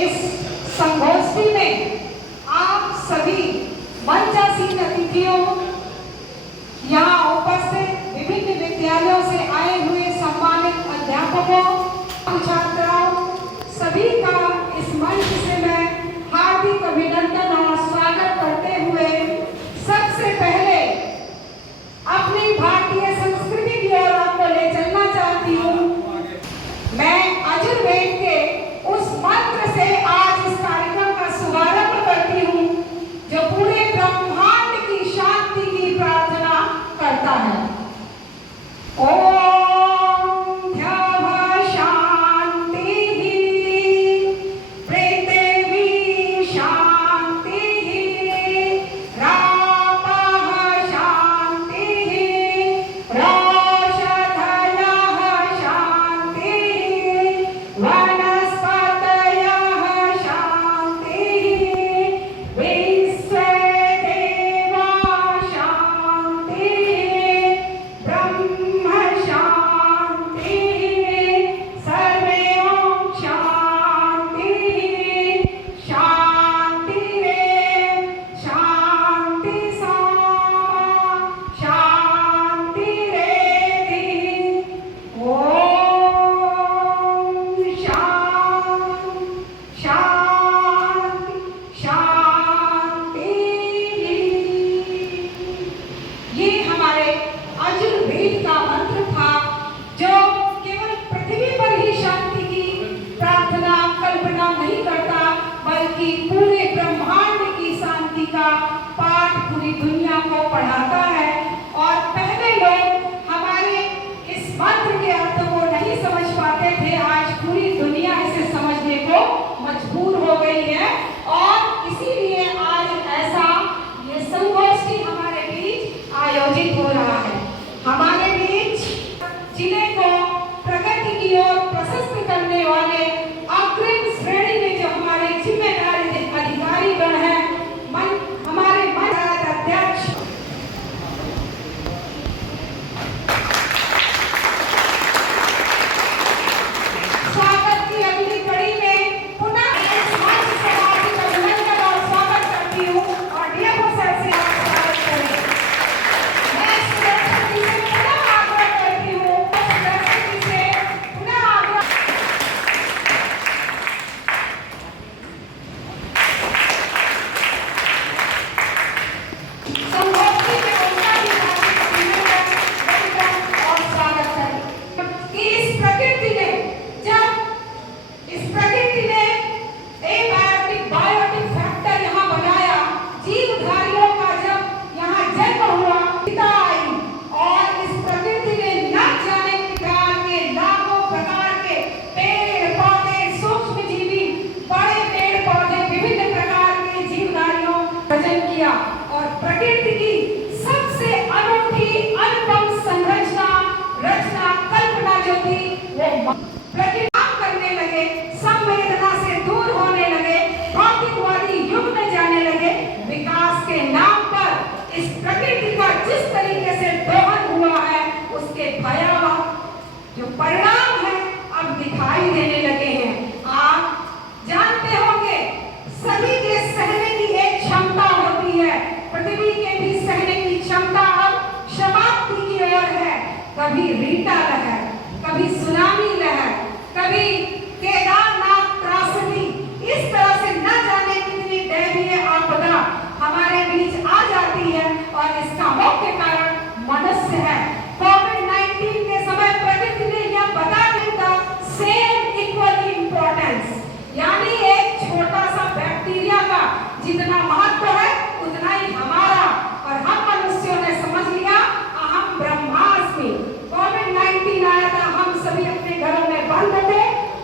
इस संगोष्ठी में आप सभी मंचासीन अतिथियों, यहाँ उपस्थित विभिन्न विद्यालयों से आए हुए सम्मानित अध्यापकों, छात्राओं, सभी का इस मंच से मैं हार्दिक अभिनंदन और स्वागत करते हुए सबसे पहले अपनी भारतीय संस्कृति की ओर आपको ले चलना चाहती हूँ। मैं यजुर्वेद के उस मंत्र से आज इस कार्यक्रम का शुभारंभ करती हूँ जो पूरे ब्रह्मांड की शांति की प्रार्थना करता है। ओम ध्यावा शांति पृथिवी शांति रापः शांति रोषधयः शांति वनस्पतयः शांति विश्वे देवा शांति ब्रह्म शांति सर्वे ओम शांति शांतिरेव शांति सामा शांतिरेधि ओम शांति शांति। ये हमारे यजुर्वेद का मंत्र था जो केवल पृथ्वी पर ही शांति की प्रार्थना कल्पना नहीं करता बल्कि पूरे ब्रह्मांड की शांति का पाठ पूरी दुनिया को पढ़ाता है। और पहले लोग हमारे इस मंत्र के अर्थ को नहीं समझ पाते थे, आज पूरी दुनिया इसे समझने को मजबूर हो गई है और इसीलिए आज ऐसा ये संगोष्ठी हमारे बीच आयोजित हो रहा है। हमारे बीच जिले को प्रगति की ओर प्रशस्त करने वाले अग्रिम श्रेणी में जो हमारे जिम्मेदार अधिकारी गण हैं, हमारे मंच अध्यक्ष स्वागत की अगली कड़ी में पुनः इस मंच से हार्दिक अभिनंदन और स्वागत करती हूँ और डीएफओ सर से आप स्वागत करें। मैं सुदर्शन जी से पुनः आग्रह करती हूँ, सुदर्शन जी से पुनः आग्रह संगोष्ठी में उनका भी हार्दिक अभिनंदन और स्वागत करें कि इस प्रकृति ने एक बायोटिक फैक्टर यहाँ बनाया, जीवधारियों का जब यहाँ जन्म हुआ, पिता आई और इस प्रकृति ने न जाने प्रकार के लाखों प्रकार के पेड़ पौधे, सूक्ष्म जीवी, बड़े पेड़ पौधे, विभिन्न प्रकार के जीवधारियों सृजन किया और प्रकृति की सबसे अनूठी अनुपम संरचना रचना कल्पना जो थी वो प्रकृति करने लगे, संवेदना से दूर होने लगे, भौतिकवादी युग में जाने लगे। विकास के नाम पर इस प्रकृति का जिस तरीके से दोहन हुआ है उसके भयावह जो परिणाम है अब दिखाई देने लगे हैं। आप जानते होंगे सभी के सहने की एक क्षमता होती है, पृथ्वी के भी सहने की क्षमता अब समाप्ति की ओर है। कभी रीटा लहर, कभी सुनामी लहर, कभी केदारनाथ त्रासदी, इस तरह से न जाने कितनी दैवीय आपदा हमारे बीच आ जाती है और इसका मुख्य कारण मनुष्य है। कोविड-19 के समय प्रकृति ने यह बता दिया सेम इक्वली इम्पोर्टेंस, यानी एक छोटा सा बैक्टीरिया का जितना महत्व है उतना ही हमारा, और हम मनुष्यों ने समझ लिया अहम ब्रह्मास्मि। कोविड-19 आया था, हम सभी अपने घरों में बंद थे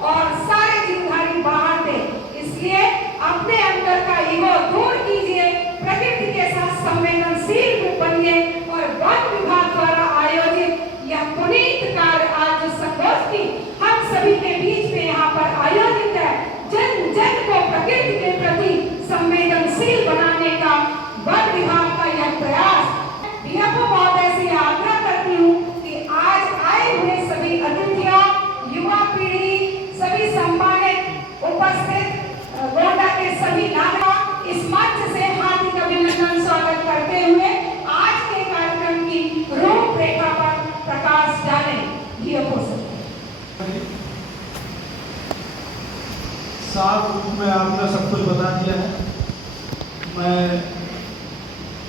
और सारे जीवधारी बाहर थे, इसलिए अपने अंदर का ईगो दूर कीजिए, प्रकृति के साथ संवेदनशील बनिए और वन विभाग द्वारा आयोजित यह पुनीत कार्य आज जो संगोष्ठी हम सभी के बीच में यहाँ पर आयोजित है, जन जन को प्रकृति के प्रति संवेदनशील बनाने का वन विभाग का यह प्रयास। डीएफओ महोदय से आग्रह करती हूँ कि आज आए हुए सभी अतिथियों, युवा पीढ़ी, सभी सम्मानित उपस्थित इस मंच से हार्दिक अभिनंदन स्वागत करते हुए आज के कार्यक्रम की रूपरेखा पर प्रकाश डालें। साफ रूप में आपने सब कुछ बता दिया है। मैं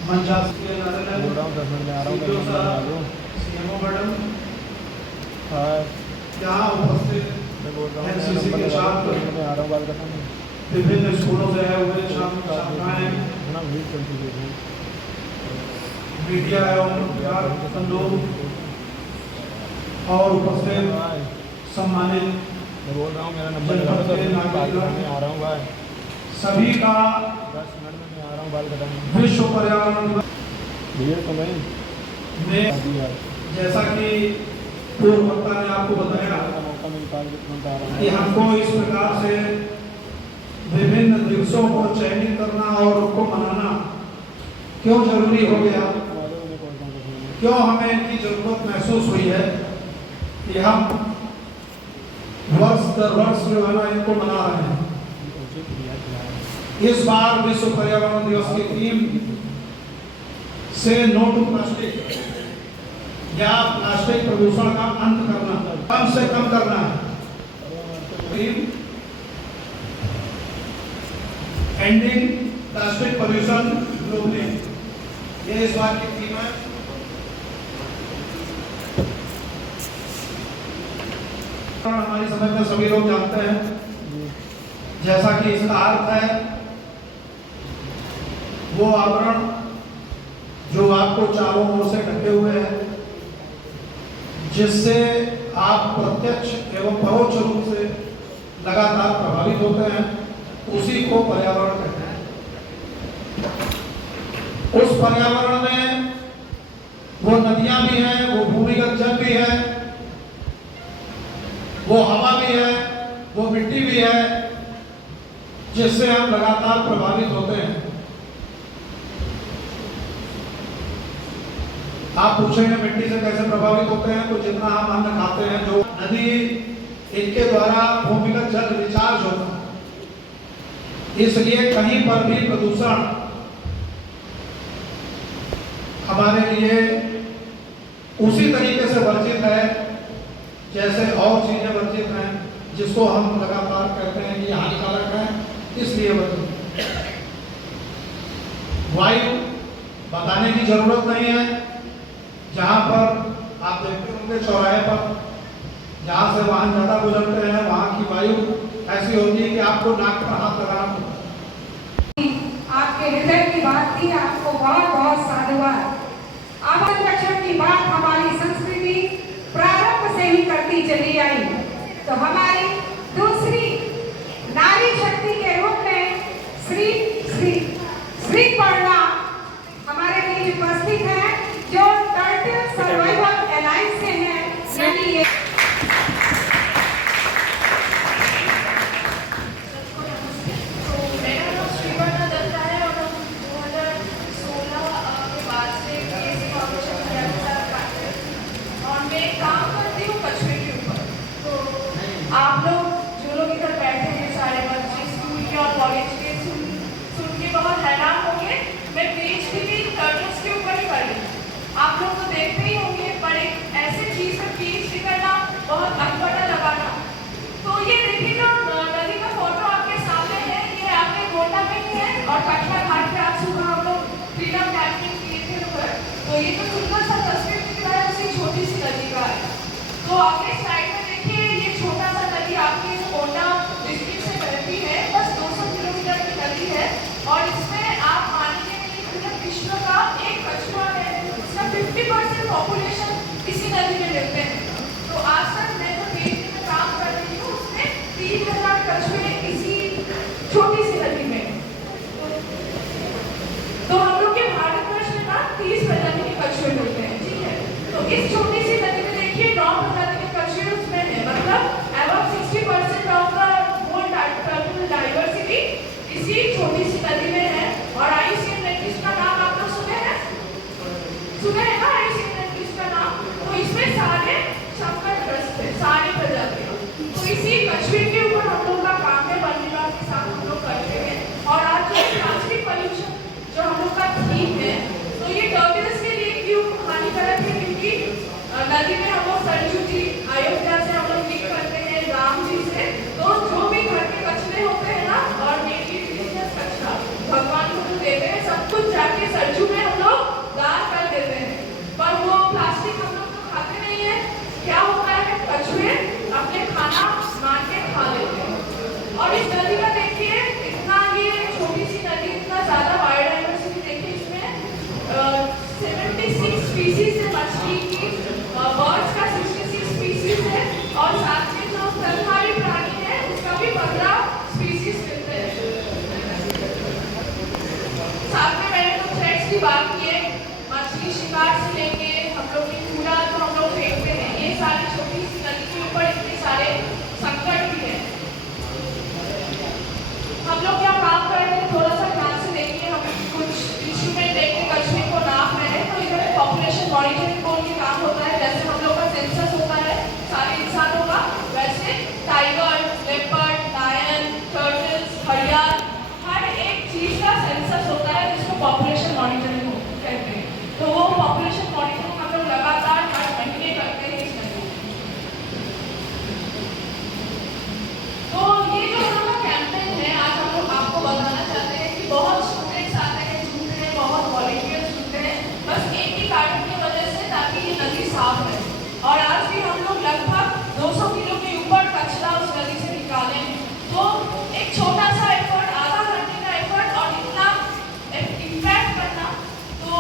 मंचास के सीएमओ मैडम यहाँ उपस्थित एनसीसी के छात्र, विभिन्न स्कूलों से आए हुए छात्राएं, मीडिया एवं लोग और उपस्थित सम्मानित बोल रहा हूँ, मेरा नंबर आ रहा हूँ भाई, सभी का 10 मिनट में आ रहा हूँ बाल कटाने। विश्व पर्यावरण दिवस तो नहीं में जैसा कि पूर्व वक्ता ने आपको बताया मौका मिलता है कि हमको इस प्रकार से विभिन्न दिवसों को चयनित करना और उनको मनाना क्यों जरूरी हो गया, क्यों हमें इनकी जरूरत महसूस हुई है कि हम वर्ष दर वर्ष जो है ना इनको मना रहे हैं। इस बार विश्व पर्यावरण दिवस की थीम से नो टू प्लास्टिक या प्लास्टिक प्रदूषण का अंत करना, कम से कम करना है। Theme ending plastic pollution globally, ये इस बार की थीम है। हमारी समझ में सभी लोग जानते हैं, जैसा कि इसका अर्थ है वो आवरण जो आपको चारों ओर से ढके हुए हैं, जिससे आप प्रत्यक्ष एवं परोक्ष रूप से लगातार प्रभावित होते हैं, उसी को पर्यावरण कहते हैं। उस पर्यावरण में वो नदियां भी हैं, वो भूमिगत जल भी है, वो हवा भी है, वो मिट्टी भी है, जिससे हम लगातार प्रभावित होते हैं। आप पूछेंगे मिट्टी से कैसे प्रभावित होते हैं, तो जितना हम अन्न खाते हैं, जो नदी, इनके द्वारा भूमिगत जल रिचार्ज होता है, इसलिए कहीं पर भी प्रदूषण हमारे लिए उसी तरीके से वर्जित है जैसे और चीजें वर्जित हैं, जिसको हम लगातार कहते हैं कि हानिकारक है, इसलिए वर्जित। वायु बताने की जरूरत नहीं है, जहां पर आप देखते होंगे चौराहे पर जहां से वाहन ज्यादा गुजरते हैं, वहां की वायु ऐसी होती है कि आपको नाक पर हाथ लगाना पड़ता है। आपके हृदय की बात थी, आपको बहुत बहुत साधुवाद। आवाज रक्षण की बात हमारी संस्कृति प्रारंभ से ही करती चली आई, तो हमारी दूसरी नारी शक्ति के रूप में श्री श्री श्री पर्णा हमारे बीच उपस्थित है, जो टर्टल सर्वाइवल एलायंस से है। यानी आप लोग जो लोग इधर बैठे हैं, सारे बच्चे स्कूल के और कॉलेज के, सुन के बहुत हैरान होंगे। मैं पीएचडी भी टर्टल्स के ऊपर ही कर रही हूँ। आप लोग तो देखते ही होंगे, पर एक ऐसे चीज में पीएचडी करना, बहुत अटपटा लगाना। तो ये देखिएगा, नदी का फोटो आपके सामने है, ये आपके गोंडा में ही है, और कटरा घाट पे आज सुबह हम लोग फ्रीडम कैंपिंग किए थे ऊपर। तो ये जो सुंदर सा तस्वीर दिख रहा है, उसी छोटी सी नदी का है। तो आपके साइड में देखिए, ये छोटा सा नदी आपकी गोंडा डिस्ट्रिक्ट से बहती है, बस 200 किलोमीटर की नदी है, और इसमें आप मानिए कि पूरे विश्व का एक कछुआ है, उसका 50% पॉपुलेशन इसी नदी में रहते हैं। तो आज तक मैं जो पीएचडी में काम कर रही हूँ, उसमें 3000 कछुए इसी छोटी सी नदी में। तो हम लोग के भारतवर्ष में ना 30 प्रजाति के कछुए मिलते हैं, ठीक है। तो इस छोटी सी नदी में देखिए 9 प्रजाति के कछुए उसमें मॉनिटरिंग बोर्ड के काम होता है। जैसे हम लोग का सेंसस होता है सारे इंसानों का, वैसे टाइगर, लेपर्ड, लायन, टर्टल्स, घड़ियाल, हर एक चीज का सेंसस होता है जिसको पॉपुलेशन मॉनिटरिंग कहते हैं। तो वो पॉपुलेशन मॉनिटरिंग हम लोग लगातार हर महीने करते हैं इस महीने। तो ये जो हम लोग का कैंपेन है, आज हम लोग आपको बताना चाहते हैं कि बहुत स्टूडेंट्स आते हैं, जुड़ते हैं, बहुत वॉलंटियर्स जुड़ते हैं, बस एक ही कारण की वजह से, ताकि ये नदी साफ रहे। और आज भी हम लोग लगभग 200 किलो के ऊपर कचरा उस नदी से निकाले। तो एक छोटा सा एफर्ट, आधा घंटे का एफर्ट, और इतना इम्पैक्ट करना, तो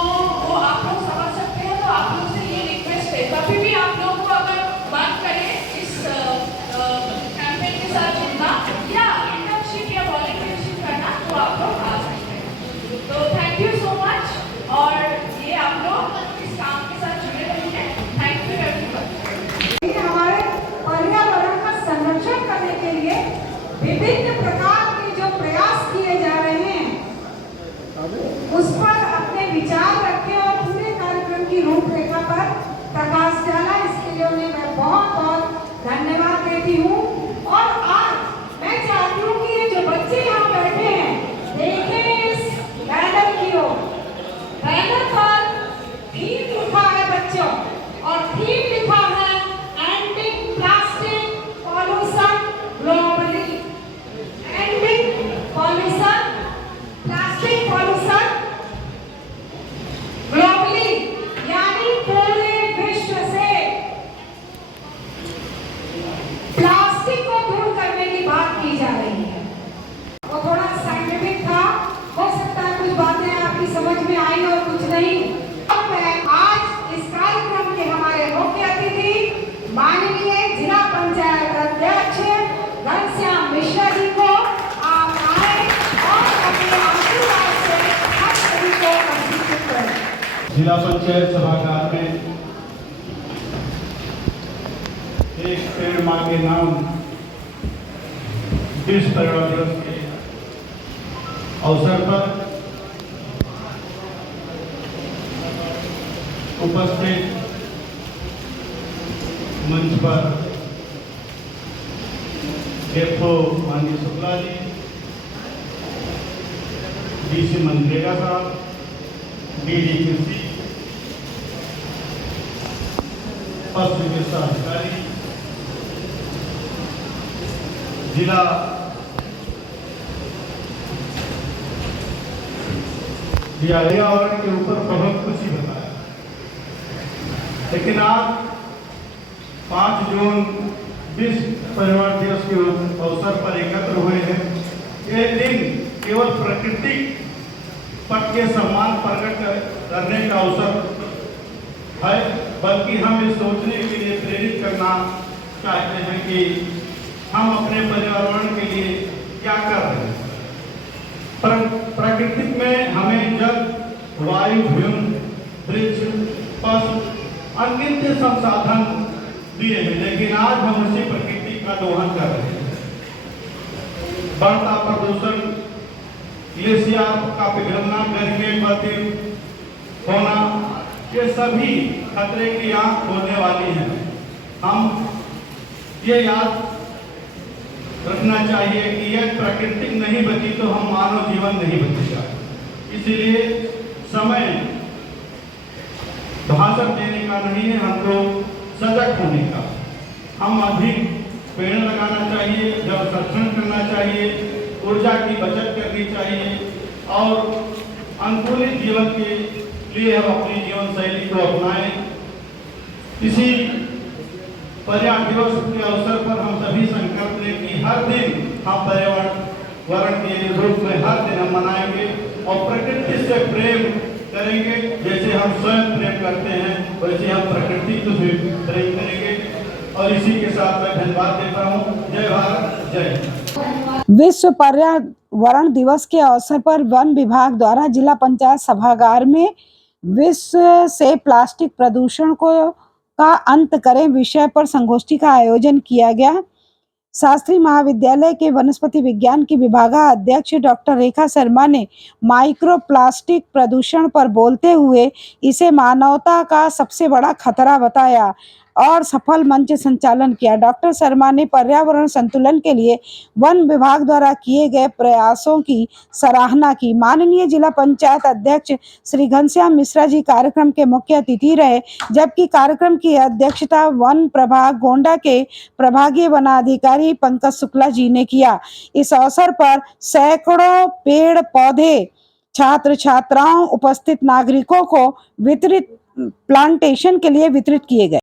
वो आप लोग समझ सकते हैं। तो आप लोग से ये रिक्वेस्ट है, कभी भी आप लोग को अगर मन करे इस कैंपेन के साथ जुड़ना या इंटर्नशिप या वॉलंटियरशिप करना, तो आप लोग आ सकते हैं। तो थैंक यू सो मच, और ये आप लोग इस काम के साथ जुड़े रहिए। Thank you everyone. हमारे पर्यावरण का संरक्षण करने के लिए विभिन्न प्रकार के जो प्रयास किए जा रहे हैं, उस पर अपने विचार रखे और पूरे कार्यक्रम की रूपरेखा पर प्रकाश डाला। इसके लिए उन्हें मैं बहुत बहुत धन्यवाद देती हूँ। और आज मैं चाहती हूँ कि ये जो बच्चे यहाँ बैठे हैं, देखें इस बैनर की ओर। बैनर पर थीम लिखा है बच्चों, और थीम लिखा है ending plastic pollution globally. Ending pollution, plastic pollution globally, यानी पूरे विश्व से प्लास्टिक को दूर करने की बात की जा रही है। वो थोड़ा साइंटिफिक था, हो सकता है कुछ बातें आपकी समझ में आई और कुछ नहीं। अब मैं आज इस कार्यक्रम के हमारे मुख्य अतिथि माननीय जिला पंचायत अध्यक्ष घनश्याम मिश्रा जी को, आप आए और अपने आशीर्वाद से हम सभी को अभिषेक करें। जिला पंचायत सभागार में एक पेड़ माँ के नाम विश्व पर्यावरण दिवस के अवसर पर उपस्थित मंच पर एफओ माननीय शुक्ला जी, डीसी मनरेगा साहब, डीडी कृषि, पशु चिकित्सा अधिकारी, जिला पर्यावरण के ऊपर बहुत कुछ ही बताया, लेकिन आज 5 जून विश्व पर्यावरण दिवस के अवसर पर एकत्र हुए हैं। ये दिन केवल प्रकृति पट के सम्मान प्रकट करने का अवसर है, बल्कि हम ये सोचने के लिए प्रेरित करना चाहते हैं कि हम अपने पर्यावरण के लिए क्या कर रहे हैं। प्रकृति में हमें जल, वायु, भूमि, वृक्ष, पशु, अनगिनत संसाधन दिए हैं, लेकिन आज हम उसी प्रकृति का दोहन कर रहे हैं। बढ़ता प्रदूषण, ग्लेशियर का पिघलना, गर्मी बढ़ती होना, ये सभी खतरे की आंख खोलने वाली हैं। हम ये याद रखना चाहिए कि यह प्रकृति नहीं बची तो हम मानव जीवन नहीं बचेगा। इसीलिए समय भाषण देने का नहीं है, हमको सजग होने का। हम अधिक पेड़ लगाना चाहिए, जल संरक्षण करना चाहिए, ऊर्जा की बचत करनी चाहिए और अनुकूलित जीवन के लिए हम अपनी जीवन शैली को अपनाएं। इसी पर्यावरण दिवस के अवसर पर हम सभी संकल्प लें कि हर दिन हम पर्यावरण के रूप में हर दिन हम मनाएंगे और प्रकृति से प्रेम करेंगे। जैसे हम स्वयं प्रेम करते हैं, वैसे हम प्रकृति को भी प्रेम करेंगे। और इसी के साथ मैं धन्यवाद देता हूँ। जय भारत, जय हिंद। विश्व पर्यावरण दिवस के अवसर पर वन विभाग द्वारा जिला पंचायत सभागार में विश्व से प्लास्टिक प्रदूषण का अंत करें विषय पर संगोष्ठी का आयोजन किया गया। शास्त्री महाविद्यालय के वनस्पति विज्ञान की विभागाध्यक्ष डॉक्टर रेखा शर्मा ने माइक्रोप्लास्टिक प्रदूषण पर बोलते हुए इसे मानवता का सबसे बड़ा खतरा बताया और सफल मंच संचालन किया। डॉक्टर शर्मा ने पर्यावरण संतुलन के लिए वन विभाग द्वारा किए गए प्रयासों की सराहना की। माननीय जिला पंचायत अध्यक्ष श्री घनश्याम मिश्रा जी कार्यक्रम के मुख्य अतिथि रहे, जबकि कार्यक्रम की अध्यक्षता वन प्रभाग गोंडा के प्रभागीय वनाधिकारी पंकज शुक्ला जी ने किया। इस अवसर पर सैकड़ों पेड़ पौधे छात्र छात्राओं उपस्थित नागरिकों को वितरित प्लांटेशन के लिए वितरित किए गए।